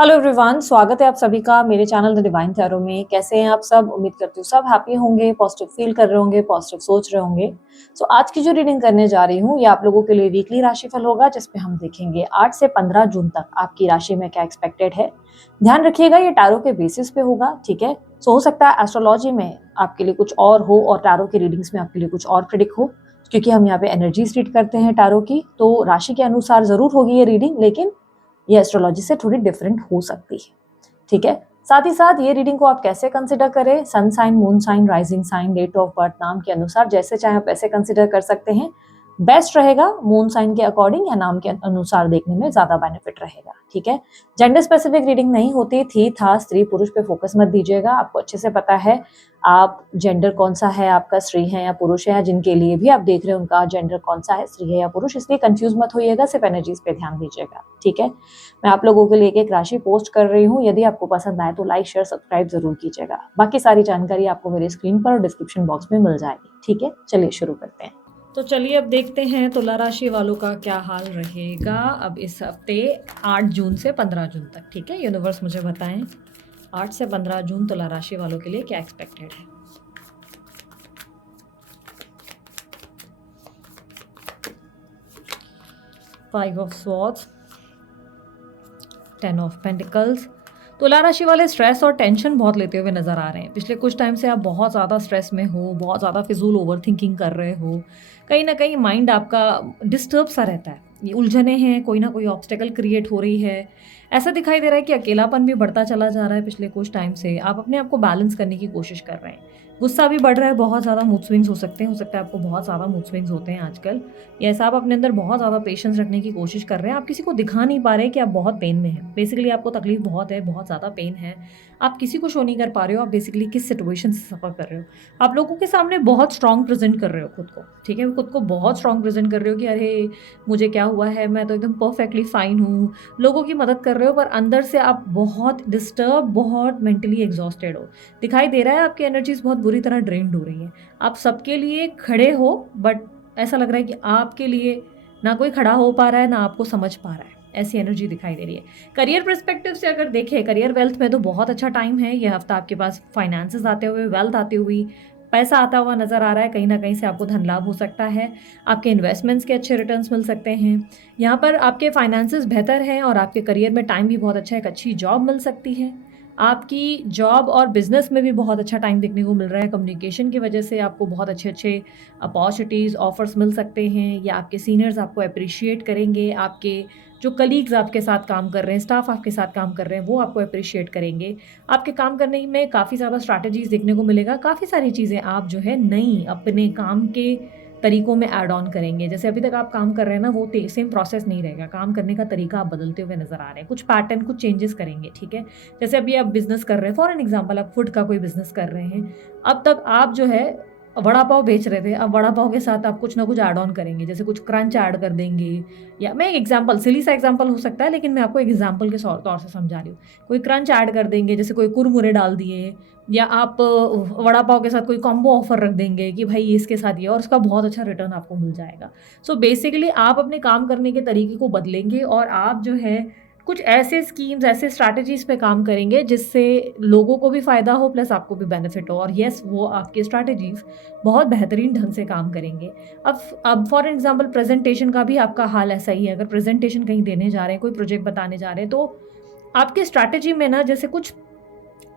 Hello everyone, स्वागत है आप सभी का मेरे चैनल द डिवाइन टैरो में। कैसे हैं आप सब? उम्मीद करती हूँ सब हैप्पी होंगे, पॉजिटिव फील कर रहे होंगे, पॉजिटिव सोच रहे होंगे। आज की जो रीडिंग करने जा रही हूँ ये आप लोगों के लिए वीकली राशिफल होगा, जिसपे हम देखेंगे 8 से 15 जून तक आपकी राशि में क्या एक्सपेक्टेड है। ध्यान रखिएगा ये टैरो के बेसिस पे होगा, ठीक है। हो सकता है एस्ट्रोलॉजी में आपके लिए कुछ और हो और टैरो की रीडिंग्स में आपके लिए कुछ और प्रिडिक्ट हो, क्योंकि हम यहाँ पे एनर्जीज रीड करते हैं टैरो की। तो राशि के अनुसार जरूर होगी ये रीडिंग, लेकिन ये एस्ट्रोलॉजी से थोड़ी डिफरेंट हो सकती है, ठीक है। साथ ही साथ ये रीडिंग को आप कैसे कंसिडर करें, sun sign, moon sign, rising sign, date of birth, नाम के अनुसार जैसे चाहे आप ऐसे कंसिडर कर सकते हैं। बेस्ट रहेगा मून साइन के अकॉर्डिंग या नाम के अनुसार देखने में ज्यादा बेनिफिट रहेगा, ठीक है। जेंडर स्पेसिफिक रीडिंग नहीं होती थी, था, स्त्री पुरुष पे फोकस मत दीजिएगा। आपको अच्छे से पता है आप जेंडर कौन सा है आपका, स्त्री है या पुरुष है, जिनके लिए भी आप देख रहे हैं उनका जेंडर कौन सा है, स्त्री है या पुरुष, इसलिए कंफ्यूज मत होइएगा, सिर्फ एनर्जीज पे ध्यान दीजिएगा, ठीक है। मैं आप लोगों के लिए एक राशि पोस्ट कर रही हूँ, यदि आपको पसंद आए तो लाइक शेयर सब्सक्राइब जरूर कीजिएगा। बाकी सारी जानकारी आपको मेरे स्क्रीन पर और डिस्क्रिप्शन बॉक्स में मिल जाएगी, ठीक है। चलिए शुरू करते हैं। तो चलिए अब देखते हैं तुला राशि वालों का क्या हाल रहेगा अब इस हफ्ते 8 जून से 15 जून तक, ठीक है। यूनिवर्स मुझे बताएं 8 से 15 जून तुला राशि वालों के लिए क्या एक्सपेक्टेड है। Five of swords, 10 of pentacles. तुला राशि वाले स्ट्रेस और टेंशन बहुत लेते हुए नजर आ रहे हैं। पिछले कुछ टाइम से आप बहुत ज़्यादा स्ट्रेस में हो, बहुत ज़्यादा फिजूल ओवर थिंकिंग कर रहे हो, कहीं ना कहीं माइंड आपका डिस्टर्ब सा रहता है, ये उलझने हैं, कोई ना कोई ऑब्स्टेकल क्रिएट हो रही है। ऐसा दिखाई दे रहा है कि अकेलापन भी बढ़ता चला जा रहा है। पिछले कुछ टाइम से आप अपने आप को बैलेंस करने की कोशिश कर रहे हैं। गुस्सा भी बढ़ रहा है, बहुत ज़्यादा मूड स्विंग्स हो सकते हैं, हो सकता है आपको बहुत ज़्यादा मूड स्विंग्स होते हैं आजकल। या ऐसा आप अपने अंदर बहुत ज़्यादा पेशेंस रखने की कोशिश कर रहे हैं। आप किसी को दिखा नहीं पा रहे कि आप बहुत पेन में हैं। बेसिकली आपको तकलीफ बहुत है, बहुत ज़्यादा पेन है, आप किसी को शो नहीं कर पा रहे हो। आप बेसिकली किस सिचुएशन से सफ़र कर रहे हो, आप लोगों के सामने बहुत स्ट्रांग प्रेजेंट कर रहे हो खुद को, ठीक है। खुद को बहुत स्ट्रांग प्रेजेंट कर रहे हो कि अरे मुझे क्या हुआ है, मैं तो एकदम परफेक्टली फाइन हूँ। लोगों की मदद कर रहे हो, पर अंदर से आप बहुत डिस्टर्ब, बहुत मेंटली एग्जॉस्टेड हो। दिखाई दे रहा है आपकी एनर्जीज बहुत बुरी तरह ड्रेन्ड हो रही हैं। आप सबके लिए खड़े हो, बट ऐसा लग रहा है कि आपके लिए ना कोई खड़ा हो पा रहा है, ना आपको समझ पा रहा है, ऐसी एनर्जी दिखाई दे रही है। करियर पर्सपेक्टिव से अगर देखें, करियर वेल्थ में तो बहुत अच्छा टाइम है। यह हफ्ता आपके पास फाइनेंसेस आते हुए, वेल्थ आती हुई, पैसा आता हुआ नजर आ रहा है। कहीं ना कहीं से आपको धन लाभ हो सकता है, आपके इन्वेस्टमेंट्स के अच्छे रिटर्न्स मिल सकते हैं। यहाँ पर आपके फाइनेंसेस बेहतर हैं और आपके करियर में टाइम भी बहुत अच्छा है, एक अच्छी जॉब मिल सकती है। आपकी जॉब और बिजनेस में भी बहुत अच्छा टाइम देखने को मिल रहा है। कम्युनिकेशन की वजह से आपको बहुत अच्छे अच्छे अपॉर्चुनिटीज़, ऑफर्स मिल सकते हैं, या आपके सीनियर्स आपको अप्रिशिएट करेंगे। आपके जो कलीग्स आपके साथ काम कर रहे हैं, स्टाफ आपके साथ काम कर रहे हैं, वो आपको अप्रिशिएट करेंगे। आपके काम करने में काफ़ी ज़्यादा स्ट्रैटेजीज़ देखने को मिलेगा। काफ़ी सारी चीज़ें आप जो है नई अपने काम के तरीकों में ऐड ऑन करेंगे। जैसे अभी तक आप काम कर रहे हैं ना, वो सेम प्रोसेस नहीं रहेगा। काम करने का तरीका आप बदलते हुए नज़र आ रहे हैं, कुछ पैटर्न, कुछ चेंजेस करेंगे, ठीक है। जैसे अभी आप बिज़नेस कर रहे हैं, फॉर एन एग्जांपल आप फूड का कोई बिज़नेस कर रहे हैं। अब तक आप जो है वड़ा पाव बेच रहे थे, अब वड़ा पाव के साथ आप कुछ ना कुछ ऐड ऑन करेंगे, जैसे कुछ क्रंच ऐड कर देंगे। या मैं एक एग्जांपल, सिली सा एग्जांपल हो सकता है, लेकिन मैं आपको एग्जांपल के तौर से समझा रही हूँ। कोई क्रंच ऐड कर देंगे, जैसे कोई कुरमुरे डाल दिए, या आप वड़ा पाव के साथ कोई कॉम्बो ऑफर रख देंगे कि भाई इसके साथ ये, और उसका बहुत अच्छा रिटर्न आपको मिल जाएगा। सो बेसिकली आप अपने काम करने के तरीके को बदलेंगे और आप जो है कुछ ऐसे स्कीम्स, ऐसे स्ट्रैटेजीज पे काम करेंगे जिससे लोगों को भी फ़ायदा हो, प्लस आपको भी बेनिफिट हो। और येस, वो आपके स्ट्रैटेजीज बहुत बेहतरीन ढंग से काम करेंगे। अब फॉर एग्जांपल प्रेजेंटेशन का भी आपका हाल ऐसा ही है। अगर प्रेजेंटेशन कहीं देने जा रहे हैं, कोई प्रोजेक्ट बताने जा रहे हैं, तो आपके स्ट्रैटेजी में ना जैसे कुछ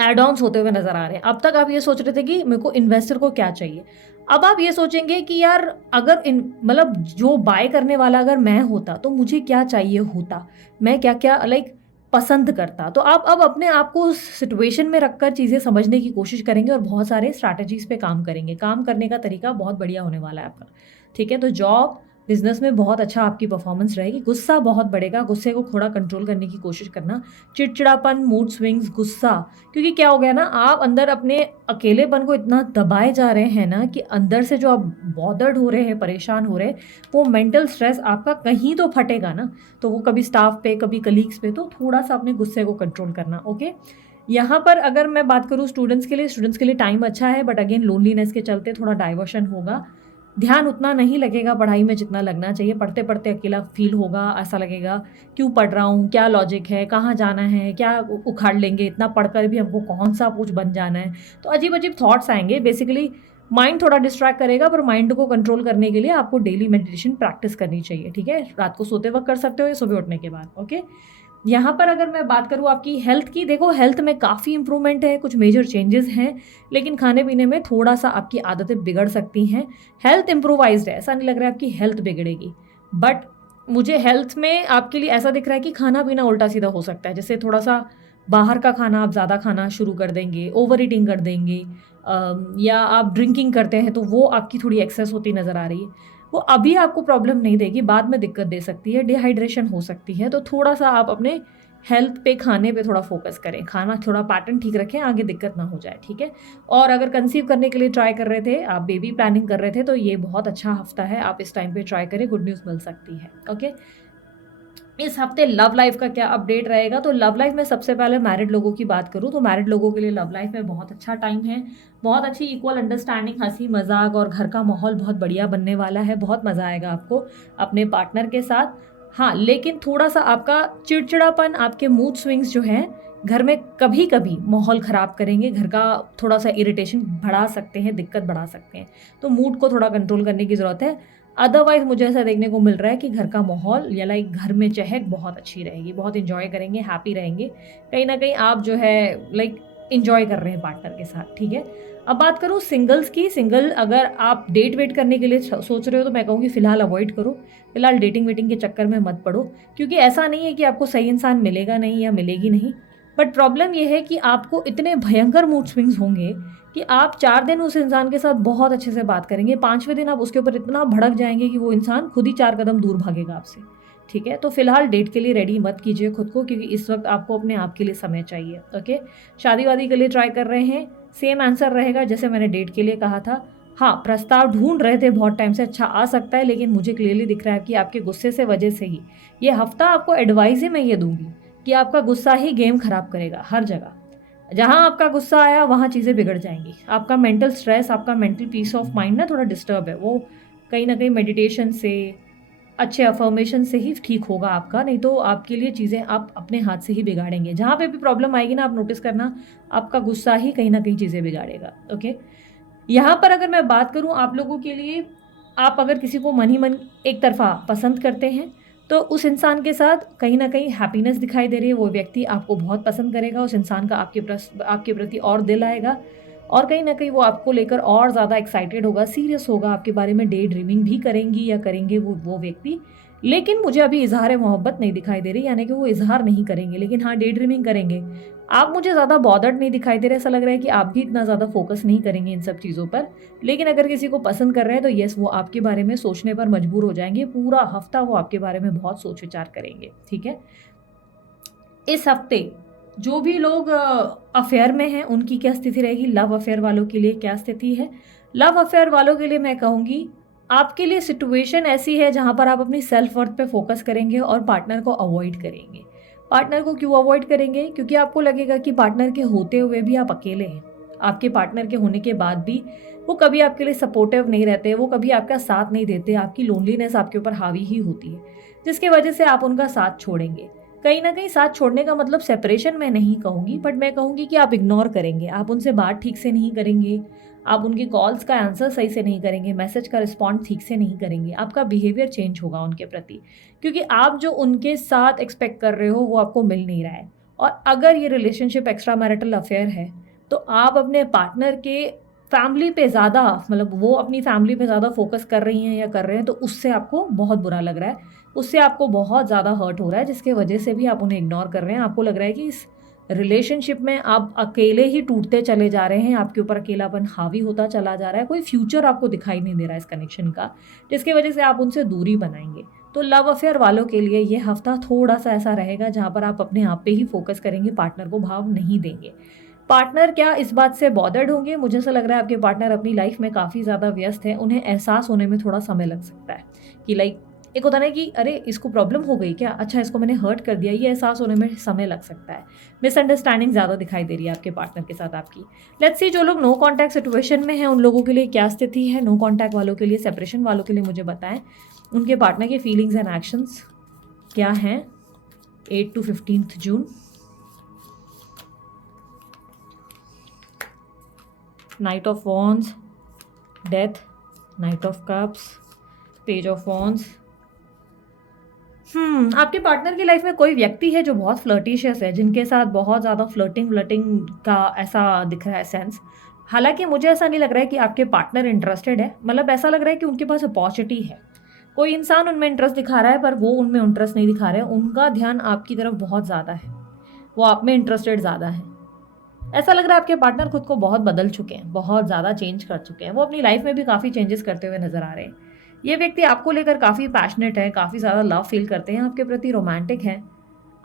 एड ऑन्स होते हुए नजर आ रहे हैं। अब तक आप ये सोच रहे थे कि मेरे को इन्वेस्टर को क्या चाहिए, अब आप ये सोचेंगे कि यार अगर इन मतलब जो बाय करने वाला अगर मैं होता तो मुझे क्या चाहिए होता, मैं क्या क्या लाइक पसंद करता। तो आप अब अपने आप को उस सिचुएशन में रखकर चीज़ें समझने की कोशिश करेंगे और बहुत सारे स्ट्रैटेजीज पे काम करेंगे। काम करने का तरीका बहुत बढ़िया होने वाला है आपका, ठीक है। तो जॉब, बिजनेस में बहुत अच्छा आपकी परफॉर्मेंस रहेगी। गुस्सा बहुत बढ़ेगा, गुस्से को थोड़ा कंट्रोल करने की कोशिश करना। चिड़चिड़ापन, मूड स्विंग्स, गुस्सा, क्योंकि क्या हो गया ना, आप अंदर अपने अकेलेपन को इतना दबाए जा रहे हैं ना कि अंदर से जो आप बॉदर्ड हो रहे हैं, परेशान हो रहे हैं, वो मेंटल स्ट्रेस आपका कहीं तो फटेगा ना। तो वो कभी स्टाफ पे, कभी कलीग्स पे। तो थोड़ा सा अपने गुस्से को कंट्रोल करना, ओके। यहाँ पर अगर मैं बात करूँ स्टूडेंट्स के लिए, स्टूडेंट्स के लिए टाइम अच्छा है, बट अगेन लोनलीनेस के चलते थोड़ा डाइवर्शन होगा। ध्यान उतना नहीं लगेगा पढ़ाई में जितना लगना चाहिए। पढ़ते पढ़ते अकेला फील होगा, ऐसा लगेगा क्यों पढ़ रहा हूँ, क्या लॉजिक है, कहाँ जाना है, क्या उखाड़ लेंगे, इतना पढ़कर भी हमको कौन सा कुछ बन जाना है। तो अजीब अजीब थॉट्स आएंगे। बेसिकली माइंड थोड़ा डिस्ट्रैक्ट करेगा, पर माइंड को कंट्रोल करने के लिए आपको डेली मेडिटेशन प्रैक्टिस करनी चाहिए। ठीक है, रात को सोते वक्त कर सकते हो या सुबह उठने के बाद। ओके, यहाँ पर अगर मैं बात करूँ आपकी हेल्थ की, देखो हेल्थ में काफ़ी इंप्रूवमेंट है, कुछ मेजर चेंजेस हैं, लेकिन खाने पीने में थोड़ा सा आपकी आदतें बिगड़ सकती हैं। हेल्थ इम्प्रोवाइज्ड है, ऐसा नहीं लग रहा है आपकी हेल्थ बिगड़ेगी, बट मुझे हेल्थ में आपके लिए ऐसा दिख रहा है कि खाना पीना उल्टा सीधा हो सकता है। जैसे थोड़ा सा बाहर का खाना आप ज़्यादा खाना शुरू कर देंगे, ओवर ईटिंग कर देंगे, या आप ड्रिंकिंग करते हैं तो वो आपकी थोड़ी एक्सेस होती नज़र आ रही है। वो अभी आपको प्रॉब्लम नहीं देगी, बाद में दिक्कत दे सकती है, डिहाइड्रेशन हो सकती है। तो थोड़ा सा आप अपने हेल्थ पे, खाने पे थोड़ा फोकस करें, खाना थोड़ा पैटर्न ठीक रखें, आगे दिक्कत ना हो जाए। ठीक है, और अगर कंसीव करने के लिए ट्राई कर रहे थे, आप बेबी प्लानिंग कर रहे थे, तो ये बहुत अच्छा हफ्ता है, आप इस टाइम पे ट्राई करें, गुड न्यूज़ मिल सकती है। ओके, इस हफ्ते लव लाइफ का क्या अपडेट रहेगा? तो लव लाइफ में सबसे पहले मैरिड लोगों की बात करूँ तो मैरिड लोगों के लिए लव लाइफ में बहुत अच्छा टाइम है। बहुत अच्छी इक्वल अंडरस्टैंडिंग, हंसी मजाक और घर का माहौल बहुत बढ़िया बनने वाला है। बहुत मज़ा आएगा आपको अपने पार्टनर के साथ। हाँ, लेकिन थोड़ा सा आपका चिड़चिड़ापन, आपके मूड स्विंग्स जो हैं घर में कभी कभी माहौल ख़राब करेंगे, घर का थोड़ा सा इरिटेशन बढ़ा सकते हैं, दिक्कत बढ़ा सकते हैं। तो मूड को थोड़ा कंट्रोल करने की ज़रूरत है। अदरवाइज़ मुझे ऐसा देखने को मिल रहा है कि घर का माहौल या लाइक घर में चहक बहुत अच्छी रहेगी, बहुत एंजॉय करेंगे, हैप्पी रहेंगे। कहीं न कहीं आप जो है लाइक एंजॉय कर रहे हैं पार्टनर के साथ। ठीक है? अब बात करूँ सिंगल्स की। सिंगल अगर आप डेट वेट करने के लिए सोच रहे हो तो मैं कहूँगी फ़िलहाल अवॉइड करो। फ़िलहाल डेटिंग वेटिंग के चक्कर में मत पड़ो, क्योंकि ऐसा नहीं है कि आपको सही इंसान मिलेगा नहीं या मिलेगी नहीं। बट प्रॉब्लम ये है कि आपको इतने भयंकर मूड स्विंग्स होंगे कि आप 4 दिन उस इंसान के साथ बहुत अच्छे से बात करेंगे, 5वें दिन आप उसके ऊपर इतना भड़क जाएँगे कि वो इंसान खुद ही 4 कदम दूर भागेगा आपसे। ठीक है? तो फिलहाल डेट के लिए रेडी मत कीजिए खुद को, क्योंकि इस वक़्त आपको अपने आप के लिए समय चाहिए। ओके? शादी-वादी के लिए ट्राई कर रहे हैं, सेम आंसर रहेगा जैसे मैंने डेट के लिए कहा था। हाँ, प्रस्ताव ढूँढ रहे थे बहुत टाइम से, अच्छा आ सकता है, लेकिन मुझे क्लियरली दिख रहा है कि आपके गुस्से से वजह से ही ये हफ़्ता आपको एडवाइस ही मैं ये दूँगी कि आपका गुस्सा ही गेम खराब करेगा हर जगह। जहाँ आपका गुस्सा आया वहाँ चीज़ें बिगड़ जाएँगी। आपका मेंटल स्ट्रेस, आपका मेंटल पीस ऑफ माइंड ना थोड़ा डिस्टर्ब है। वो कहीं न कहीं मेडिटेशन से, अच्छे अफ़र्मेशन से ही ठीक होगा आपका, नहीं तो आपके लिए चीज़ें आप अपने हाथ से ही बिगाड़ेंगे। जहाँ पे भी प्रॉब्लम आएगी ना, आप नोटिस करना, आपका गुस्सा ही कहीं न कहीं चीज़ें बिगाड़ेगा। ओके? यहाँ पर अगर मैं बात करूँ आप लोगों के लिए, आप अगर किसी को मन ही मन एक तरफ़ा पसंद करते हैं, तो उस इंसान के साथ कहीं न कहीं हैप्पीनेस दिखाई दे रही है। वो व्यक्ति आपको बहुत पसंद करेगा, उस इंसान का आपके प्रति और दिल आएगा, और कहीं न कहीं वो आपको लेकर और ज़्यादा एक्साइटेड होगा, सीरियस होगा, आपके बारे में डे ड्रीमिंग भी करेंगी या करेंगे वो व्यक्ति। लेकिन मुझे अभी इज़हार-ए-मोहब्बत नहीं दिखाई दे रही, यानी कि वो इज़हार नहीं करेंगे, लेकिन हाँ, डे ड्रीमिंग करेंगे। आप मुझे ज़्यादा बॉदर्ड नहीं दिखाई दे रहे, ऐसा लग रहा है कि आप भी इतना ज़्यादा फ़ोकस नहीं करेंगे इन सब चीज़ों पर। लेकिन अगर किसी को पसंद कर रहे हैं तो येस, वो आपके बारे में सोचने पर मजबूर हो जाएँगे। पूरा हफ़्ता वो आपके बारे में बहुत सोच-विचार करेंगे, ठीक है? इस हफ़्ते जो भी लोग अफ़ेयर में हैं, उनकी क्या स्थिति रहेगी? लव अफ़ेयर वालों के लिए क्या स्थिति है? लव अफ़ेयर वालों के लिए मैं कहूँगी, आपके लिए सिचुएशन ऐसी है जहाँ पर आप अपनी सेल्फ वर्थ पे फ़ोकस करेंगे और पार्टनर को अवॉइड करेंगे। पार्टनर को क्यों अवॉइड करेंगे? क्योंकि आपको लगेगा कि पार्टनर के होते हुए भी आप अकेले हैं। आपके पार्टनर के होने के बाद भी वो कभी आपके लिए सपोर्टिव नहीं रहते, वो कभी आपका साथ नहीं देते, आपकी लोनलीनेस आपके ऊपर हावी ही होती है, जिसकी वजह से आप उनका साथ छोड़ेंगे। कहीं न कहीं साथ छोड़ने का मतलब सेपरेशन मैं नहीं कहूँगी, बट मैं कहूँगी कि आप इग्नोर करेंगे, आप उनसे बात ठीक से नहीं करेंगे, आप उनकी कॉल्स का आंसर सही से नहीं करेंगे, मैसेज का रिस्पॉन्ड ठीक से नहीं करेंगे, आपका बिहेवियर चेंज होगा उनके प्रति, क्योंकि आप जो उनके साथ एक्सपेक्ट कर रहे हो वो आपको मिल नहीं रहा है। और अगर ये रिलेशनशिप एक्स्ट्रा मैरिटल अफेयर है, तो आप अपने पार्टनर के फैमिली पे ज़्यादा, मतलब वो अपनी फैमिली पे ज़्यादा फ़ोकस कर रही हैं या कर रहे हैं, तो उससे आपको बहुत बुरा लग रहा है, उससे आपको बहुत ज़्यादा हर्ट हो रहा है, जिसकी वजह से भी आप उन्हें इग्नोर कर रहे हैं। आपको लग रहा है कि इस रिलेशनशिप में आप अकेले ही टूटते चले जा रहे हैं, आपके ऊपर अकेलापन हावी होता चला जा रहा है, कोई फ्यूचर आपको दिखाई नहीं दे रहा है इस कनेक्शन का, जिसकी वजह से आप उनसे दूरी बनाएँगे। तो लव अफेयर वालों के लिए ये हफ्ता थोड़ा-सा ऐसा रहेगा जहाँ पर आप अपने आप पे ही फ़ोकस करेंगे, पार्टनर को भाव नहीं देंगे। पार्टनर क्या इस बात से बॉदर्ड होंगे? मुझे ऐसा लग रहा है आपके पार्टनर अपनी लाइफ़ में काफ़ी ज़्यादा व्यस्त हैं, उन्हें एहसास होने में थोड़ा समय लग सकता है कि लाइक एक होता है ना कि अरे इसको प्रॉब्लम हो गई क्या, अच्छा इसको मैंने हर्ट कर दिया, ये एहसास होने में समय लग सकता है। मिसअंडरस्टैंडिंग ज़्यादा दिखाई दे रही है आपके पार्टनर के साथ आपकी। लेट्स सी जो लोग नो कॉन्टैक्ट सिचुएशन में हैं उन लोगों के लिए क्या स्थिति है, नो कॉन्टैक्ट वालों के लिए, सेपरेशन वालों के लिए मुझे बताएं उनके पार्टनर के फीलिंग्स एंड एक्शंस क्या हैं 8 to 15 June. Night of wands, death, night of cups, page of wands. आपके पार्टनर की लाइफ में कोई व्यक्ति है जो बहुत फ्लर्टिशियस है, जिनके साथ बहुत ज़्यादा फ्लर्टिंग का ऐसा दिख रहा है सेंस। हालांकि मुझे ऐसा नहीं लग रहा है कि आपके पार्टनर इंटरेस्टेड है, मतलब ऐसा लग रहा है कि उनके पास अपॉर्चुनिटी है। कोई इंसान उनमें इंटरेस्ट दिखा रहा है पर वो उनमें इंटरेस्ट नहीं दिखा रहे हैं, उनका ध्यान आपकी तरफ बहुत ज़्यादा है, वो आप में इंटरेस्टेड ज़्यादा है। ऐसा लग रहा है आपके पार्टनर खुद को बहुत बदल चुके हैं, बहुत ज़्यादा चेंज कर चुके हैं, वो अपनी लाइफ में भी काफ़ी चेंजेस करते हुए नजर आ रहे हैं। ये व्यक्ति आपको लेकर काफ़ी पैशनेट है, काफ़ी ज़्यादा लव फील करते हैं, आपके प्रति रोमांटिक हैं,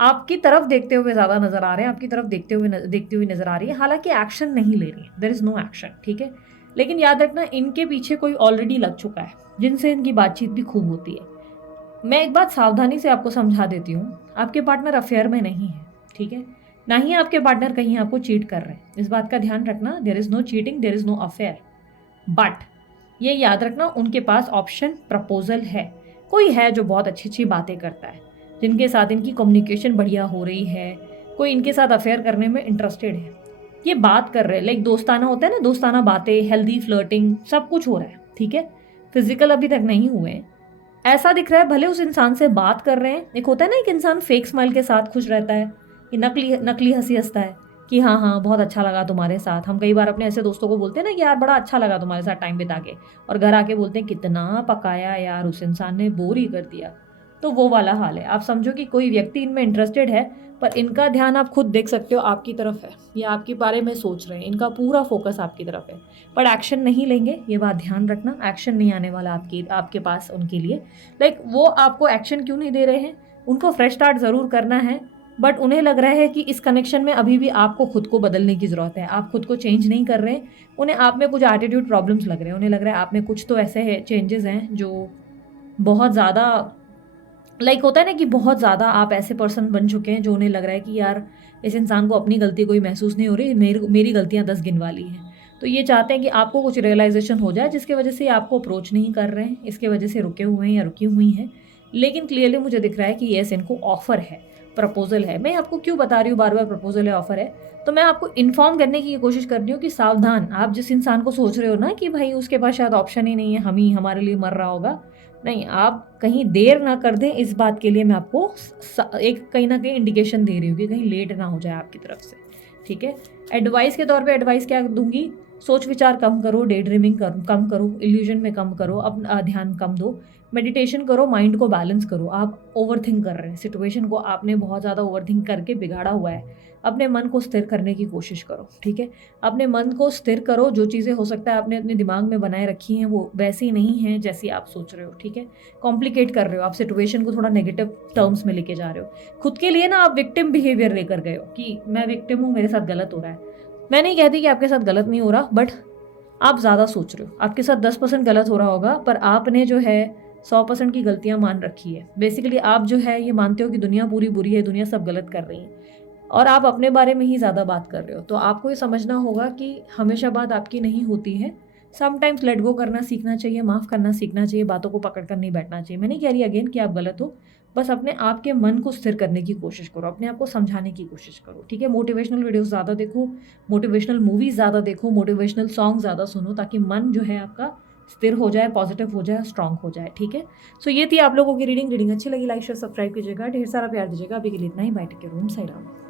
आपकी तरफ देखते हुए ज़्यादा नज़र आ रहे हैं, आपकी तरफ देखती हुई नज़र आ रही है। हालांकि एक्शन नहीं ले रही है, देयर इज़ नो एक्शन, ठीक है। लेकिन याद रखना इनके पीछे कोई ऑलरेडी लग चुका है जिनसे इनकी बातचीत भी खूब होती है। मैं एक बात सावधानी से आपको समझा देती हूँ, आपके पार्टनर अफेयर में नहीं है, ठीक है, ना ही आपके पार्टनर कहीं आपको चीट कर रहे हैं, इस बात का ध्यान रखना। There is no cheating, there is no affair, but ये याद रखना उनके पास ऑप्शन प्रपोजल है। कोई है जो बहुत अच्छी अच्छी बातें करता है, जिनके साथ इनकी कम्युनिकेशन बढ़िया हो रही है, कोई इनके साथ अफेयर करने में इंटरेस्टेड है, ये बात कर रहे हैं, लाइक दोस्ताना होता है ना, दोस्ताना बातें, हेल्दी फ्लर्टिंग, सब कुछ हो रहा है, ठीक है। फिजिकल अभी तक नहीं हुए हैं, ऐसा दिख रहा है। भले उस इंसान से बात कर रहे हैं, एक होता है ना एक इंसान फेक स्माइल के साथ खुश रहता है, कि नकली नकली हंसी हंसता है कि हाँ हाँ बहुत अच्छा लगा तुम्हारे साथ। हम कई बार अपने ऐसे दोस्तों को बोलते हैं ना कि यार बड़ा अच्छा लगा तुम्हारे साथ टाइम बिता के, और घर आके बोलते हैं कितना पकाया यार, उस इंसान ने बोर ही कर दिया। तो वो वाला हाल है। आप समझो कि कोई व्यक्ति इनमें इंटरेस्टेड है, पर इनका ध्यान आप खुद देख सकते हो आपकी तरफ है, ये आपके बारे में सोच रहे हैं, इनका पूरा फोकस आपकी तरफ है, पर एक्शन नहीं लेंगे, ये बात ध्यान रखना। एक्शन नहीं आने वाला आपके पास उनके लिए। लाइक वो आपको एक्शन क्यों नहीं दे रहे हैं, उनको फ्रेश स्टार्ट ज़रूर करना है, बट उन्हें लग रहा है कि इस कनेक्शन में अभी भी आपको खुद को बदलने की ज़रूरत है, आप खुद को चेंज नहीं कर रहे हैं। उन्हें आप में कुछ एटीट्यूड प्रॉब्लम्स लग रहे हैं, उन्हें लग रहा है आप में कुछ तो ऐसे चेंजेस हैं जो बहुत ज़्यादा, लाइक होता है ना कि बहुत ज़्यादा आप ऐसे पर्सन बन चुके हैं जो उन्हें लग रहा है कि यार इस इंसान को अपनी गलती कोई महसूस नहीं हो रही, मेरी गलतियाँ 10 गिन वाली हैं। तो ये चाहते हैं कि आपको कुछ रियलाइजेशन हो जाए, जिसकी वजह से आपको अप्रोच नहीं कर रहे हैं, इसके वजह से रुके हुए हैं या रुकी हुई हैं। लेकिन क्लियरली मुझे दिख रहा है कि येस इनको ऑफर है, प्रपोजल है। मैं आपको क्यों बता रही हूँ बार बार प्रपोजल है, ऑफर है, तो मैं आपको इन्फॉर्म करने की कोशिश कर रही हूँ कि सावधान। आप जिस इंसान को सोच रहे हो ना कि भाई उसके पास शायद ऑप्शन ही नहीं है, हम ही हमारे लिए मर रहा होगा, नहीं, आप कहीं देर ना कर दें। इस बात के लिए मैं आपको एक कहीं ना कहीं इंडिकेशन दे रही हूँ कि कहीं लेट ना हो जाए आपकी तरफ से, ठीक है। एडवाइस के तौर पे एडवाइस क्या दूंगी, सोच विचार कम करो, डे ड्रीमिंग कम करो, इल्यूजन में कम करो, अपना ध्यान कम दो, मेडिटेशन करो, माइंड को बैलेंस करो। आप ओवरथिंक कर रहे हैं, सिचुएशन को आपने बहुत ज़्यादा ओवरथिंक करके बिगाड़ा हुआ है। अपने मन को स्थिर करने की कोशिश करो, ठीक है। अपने मन को स्थिर करो, जो चीज़ें हो सकता है आपने अपने दिमाग में बनाए रखी हैं वो वैसी नहीं हैं जैसी आप सोच रहे हो, ठीक है। कॉम्प्लिकेट कर रहे हो, आप सिचुएशन को थोड़ा नेगेटिव टर्म्स में लेके जा रहे हो। खुद के लिए ना आप विक्टिम बिहेवियर लेकर गए हो कि मैं विक्टिम हूँ, मेरे साथ गलत हो रहा है। मैं नहीं कहती कि आपके साथ गलत नहीं हो रहा, बट आप ज़्यादा सोच रहे हो। आपके साथ 10% गलत हो रहा होगा, पर आपने जो है 100% की गलतियाँ मान रखी है। बेसिकली आप जो है ये मानते हो कि दुनिया पूरी बुरी है, दुनिया सब गलत कर रही है, और आप अपने बारे में ही ज़्यादा बात कर रहे हो। तो आपको ये समझना होगा कि हमेशा बात आपकी नहीं होती है। समटाइम्स लेट गो करना सीखना चाहिए, माफ़ करना सीखना चाहिए, बातों को पकड़ कर नहीं बैठना चाहिए। मैं नहीं कह रही अगेन कि आप गलत हो, बस अपने आप के मन को स्थिर करने की कोशिश करो, अपने आप को समझाने की कोशिश करो, ठीक है। मोटिवेशनल वीडियोस ज़्यादा देखो, मोटिवेशनल मूवीज़ ज़्यादा देखो, मोटिवेशनल सॉन्ग ज़्यादा सुनो, ताकि मन जो है आपका स्थिर हो जाए, पॉजिटिव हो जाए, स्ट्रांग हो जाए, ठीक है। सो ये थी आप लोगों की रीडिंग अच्छी लगी लाइक शेयर सब्सक्राइब कीजिएगा, ढेर सारा प्यार दीजिएगा। अभी के लिए इतना ही, बाय टेक केयर, ओम साई राम।